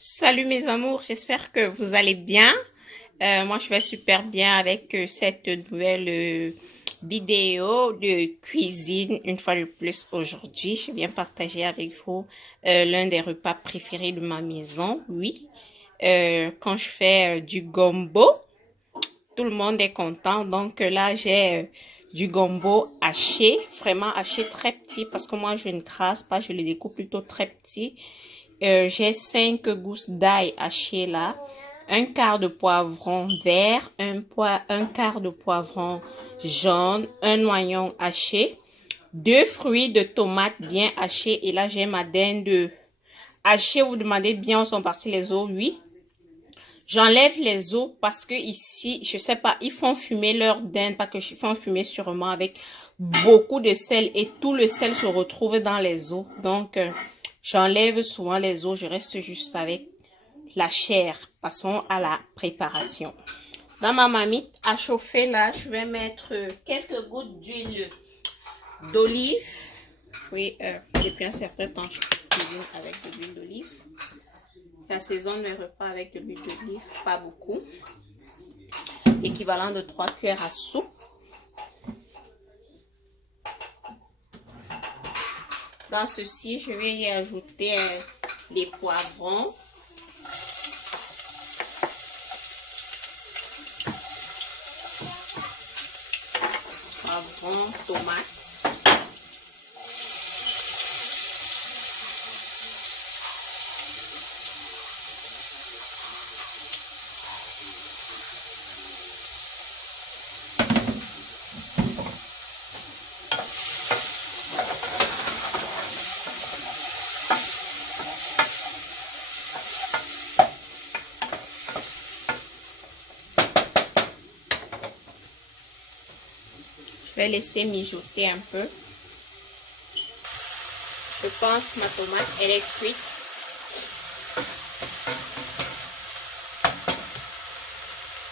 Salut mes amours, j'espère que vous allez bien. Moi, je vais super bien avec cette nouvelle vidéo de cuisine. Une fois de plus aujourd'hui, je viens partager avec vous l'un des repas préférés de ma maison. Oui, quand je fais du gombo, tout le monde est content. Donc là, j'ai du gombo haché, vraiment haché très petit parce que moi, je ne crasse pas, je le découpe plutôt très petit. J'ai 5 gousses d'ail hachées là, un quart de poivron vert, un quart de poivron jaune, un oignon haché, deux fruits de tomates bien hachés. Et là, j'ai ma dinde hachée. Vous demandez bien où sont partis les os? Oui. J'enlève les os parce que ici, je sais pas, ils font fumer leur dinde, pas que ils font fumer sûrement avec beaucoup de sel et tout le sel se retrouve dans les os. Donc, j'enlève souvent les os, je reste juste avec la chair. Passons à la préparation. Dans ma marmite à chauffer là, je vais mettre quelques gouttes d'huile d'olive. Oui, depuis un certain temps, je cuisine avec de l'huile d'olive. J'assaisonne mes repas avec de l'huile d'olive, pas beaucoup. Équivalent de 3 cuillères à soupe. Dans ceci, je vais y ajouter les poivrons. Poivrons, tomates. Je vais laisser mijoter un peu. Je pense que ma tomate, elle est cuite.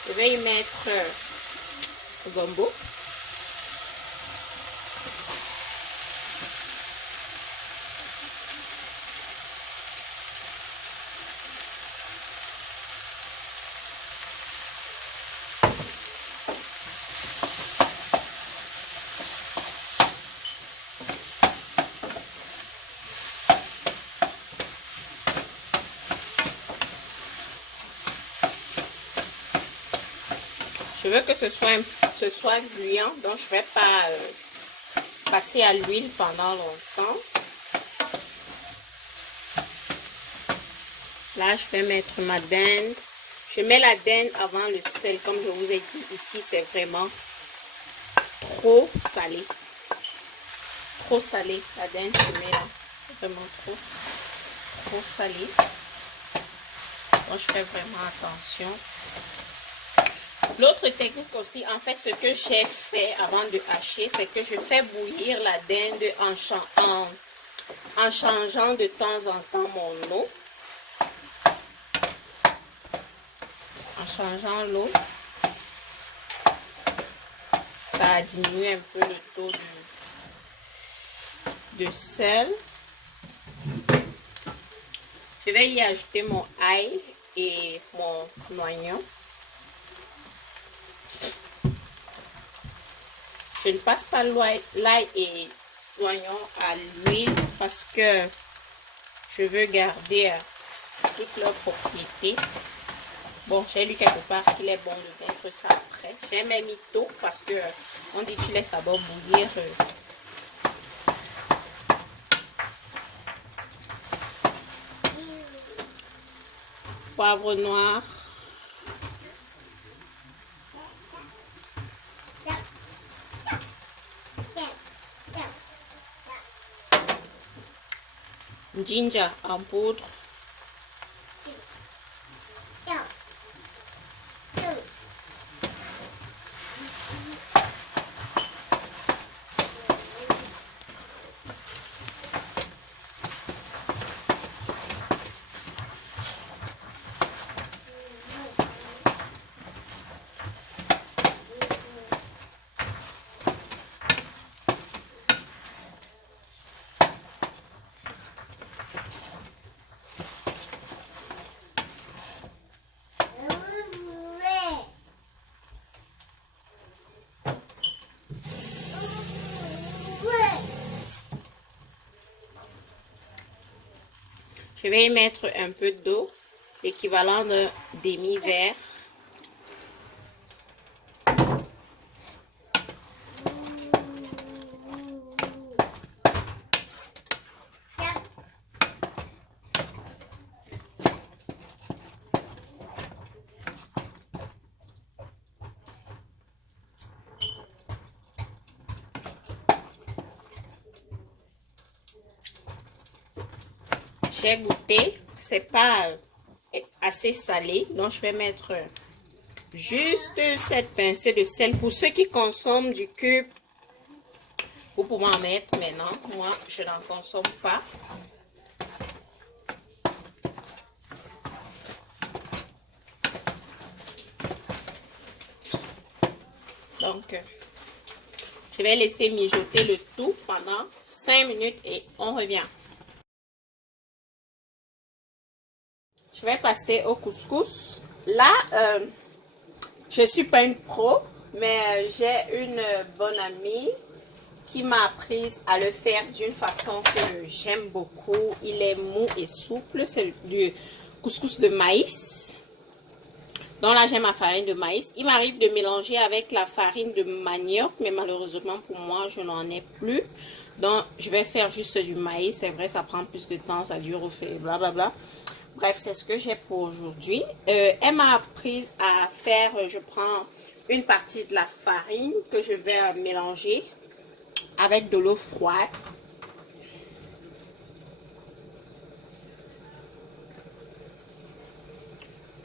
Je vais y mettre le gombo. Je veux que ce soit gluant, donc je ne vais pas passer à l'huile pendant longtemps. Là, je vais mettre ma dinde. Je mets la dinde avant le sel. Comme je vous ai dit, ici, c'est vraiment trop salé. Trop salé. La dinde, je mets là. Vraiment trop salé. Donc, je fais vraiment attention. L'autre technique aussi, en fait, ce que j'ai fait avant de hacher, c'est que je fais bouillir la dinde en changeant de temps en temps mon eau. En changeant l'eau, ça diminue un peu le taux de sel. Je vais y ajouter mon ail et mon oignon. Je ne passe pas l'ail et l'oignon à l'huile parce que je veux garder toutes leurs propriétés. Bon, j'ai lu quelque part qu'il est bon de mettre ça après. J'ai même mis tôt parce que on dit tu laisses d'abord bouillir. Poivre noir. Ginger en poudre. Je vais y mettre un peu d'eau, l'équivalent d'un demi-verre. J'ai goûté, c'est pas assez salé, donc je vais mettre juste cette pincée de sel. Pour ceux qui consomment du cube, vous pouvez en mettre maintenant. Moi, je n'en consomme pas. Donc, je vais laisser mijoter le tout pendant 5 minutes et on revient. Je vais passer au couscous. Là, je ne suis pas une pro, mais j'ai une bonne amie qui m'a apprise à le faire d'une façon que j'aime beaucoup. Il est mou et souple. C'est du couscous de maïs. Donc là, j'ai ma farine de maïs. Il m'arrive de mélanger avec la farine de manioc, mais malheureusement pour moi, je n'en ai plus. Donc, je vais faire juste du maïs. C'est vrai, ça prend plus de temps, ça dure au fait, blablabla. Bref, c'est ce que j'ai pour aujourd'hui. Elle m'a apprise à faire, je prends une partie de la farine que je vais mélanger avec de l'eau froide.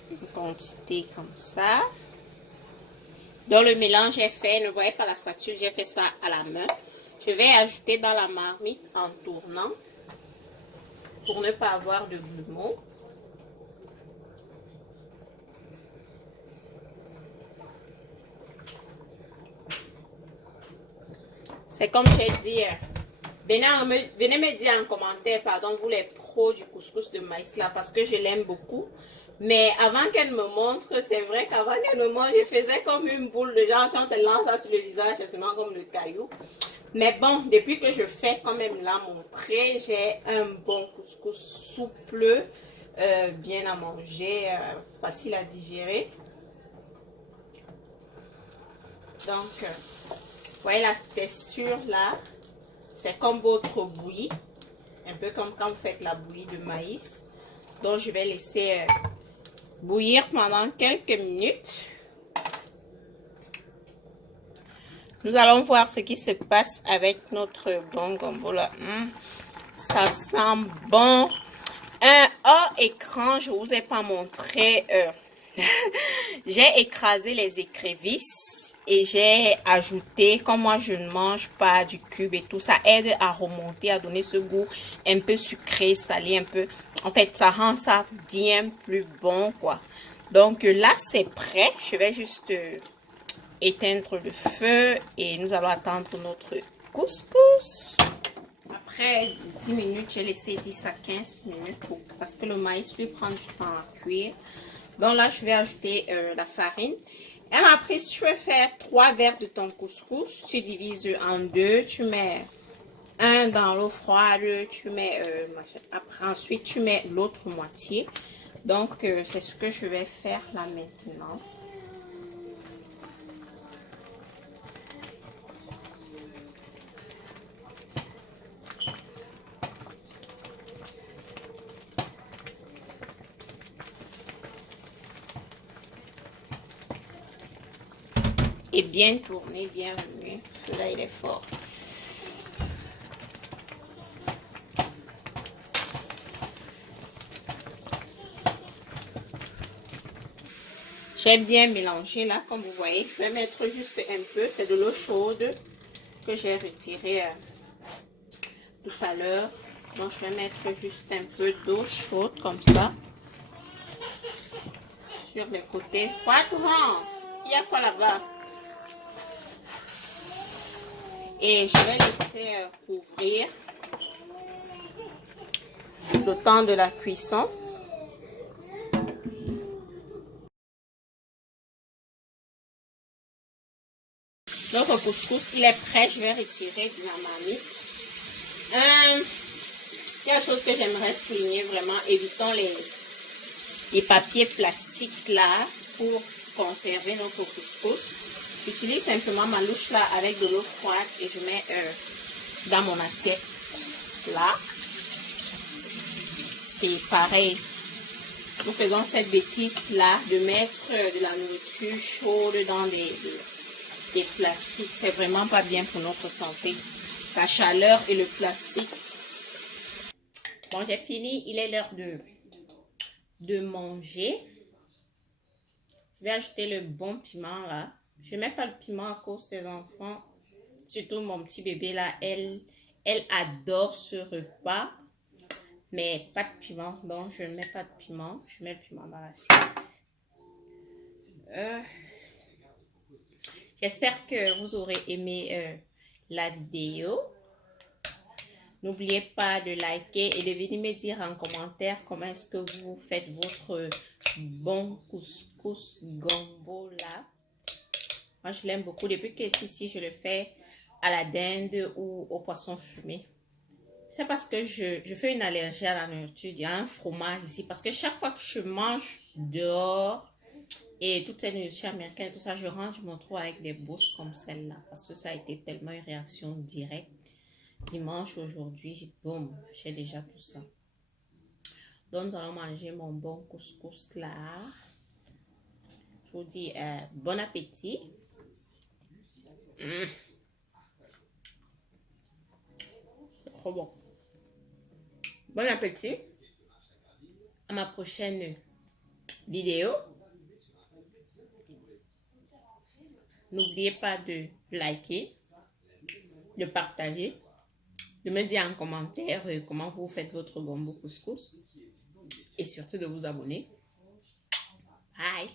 Une quantité comme ça. Donc le mélange est fait, ne voyez pas la spatule, j'ai fait ça à la main. Je vais ajouter dans la marmite en tournant pour ne pas avoir de grumeaux. C'est comme j'ai dit, venez me dire en commentaire, pardon, vous les pros du couscous de maïs là, parce que je l'aime beaucoup. Mais avant qu'elle me montre, c'est vrai qu'avant qu'elle me montre, je faisais comme une boule de genre, si on te lance ça sur le visage, c'est seulement comme le caillou. Mais bon, depuis que je fais quand même l'a montré, j'ai un bon couscous souple, bien à manger, facile à digérer. Donc, vous voyez la texture là, c'est comme votre bouillie, un peu comme quand vous faites la bouillie de maïs. Donc, je vais laisser bouillir pendant quelques minutes. Nous allons voir ce qui se passe avec notre bon gombo là. Ça sent bon. Hors écran, je vous ai pas montré. J'ai écrasé les écrevisses et j'ai ajouté, comme moi je ne mange pas du cube et tout, ça aide à remonter, à donner ce goût un peu sucré, salé, un peu. En fait, ça rend ça bien plus bon, quoi. Donc là, c'est prêt. Je vais juste éteindre le feu et nous allons attendre notre couscous. Après 10 minutes, j'ai laissé 10 à 15 minutes parce que le maïs lui prend du temps à cuire. Donc là, je vais ajouter la farine. Elle m'a appris, si tu veux faire 3 verres de ton couscous, tu divises en 2. Tu mets un dans l'eau froide, tu mets, après ensuite, tu mets l'autre moitié. Donc, c'est ce que je vais faire là maintenant. Et bien tourner, bien remuer. Celui-là, il est fort. J'ai bien mélangé là, comme vous voyez. Je vais mettre juste un peu. C'est de l'eau chaude que j'ai retirée tout à l'heure. Donc, je vais mettre juste un peu d'eau chaude comme ça. Sur les côtés. Quoi, tout le monde? Il y a quoi là-bas? Et je vais laisser couvrir le temps de la cuisson. Notre couscous, il est prêt. Je vais retirer de la marmite. Quelque chose que j'aimerais souligner vraiment, évitons les papiers plastiques là pour conserver notre couscous. J'utilise simplement ma louche là avec de l'eau froide et je mets dans mon assiette là. C'est pareil. Nous faisons cette bêtise là de mettre de la nourriture chaude dans des plastiques. C'est vraiment pas bien pour notre santé. La chaleur et le plastique. Bon, j'ai fini. Il est l'heure de manger. Je vais ajouter le bon piment là. Je ne mets pas le piment à cause des enfants. Surtout mon petit bébé là. Elle adore ce repas. Mais pas de piment. Donc, je ne mets pas de piment. Je mets le piment dans l'assiette. J'espère que vous aurez aimé la vidéo. N'oubliez pas de liker et de venir me dire en commentaire comment est-ce que vous faites votre bon couscous gombo là. Moi, je l'aime beaucoup. Depuis que je suis ici, je le fais à la dinde ou au poisson fumé. C'est parce que je fais une allergie à la nourriture. Il y a un fromage ici. Parce que chaque fois que je mange dehors et toute cette nourriture américaine et tout ça, je rentre, je me retrouve avec des bosses comme celle-là. Parce que ça a été tellement une réaction directe. Dimanche, aujourd'hui, boum, j'ai déjà tout ça. Donc, nous allons manger mon bon couscous là. Je vous dis bon appétit. C'est trop bon. Bon appétit. À ma prochaine vidéo. N'oubliez pas de liker, de partager, de me dire en commentaire comment vous faites votre gombo couscous et surtout de vous abonner. Bye!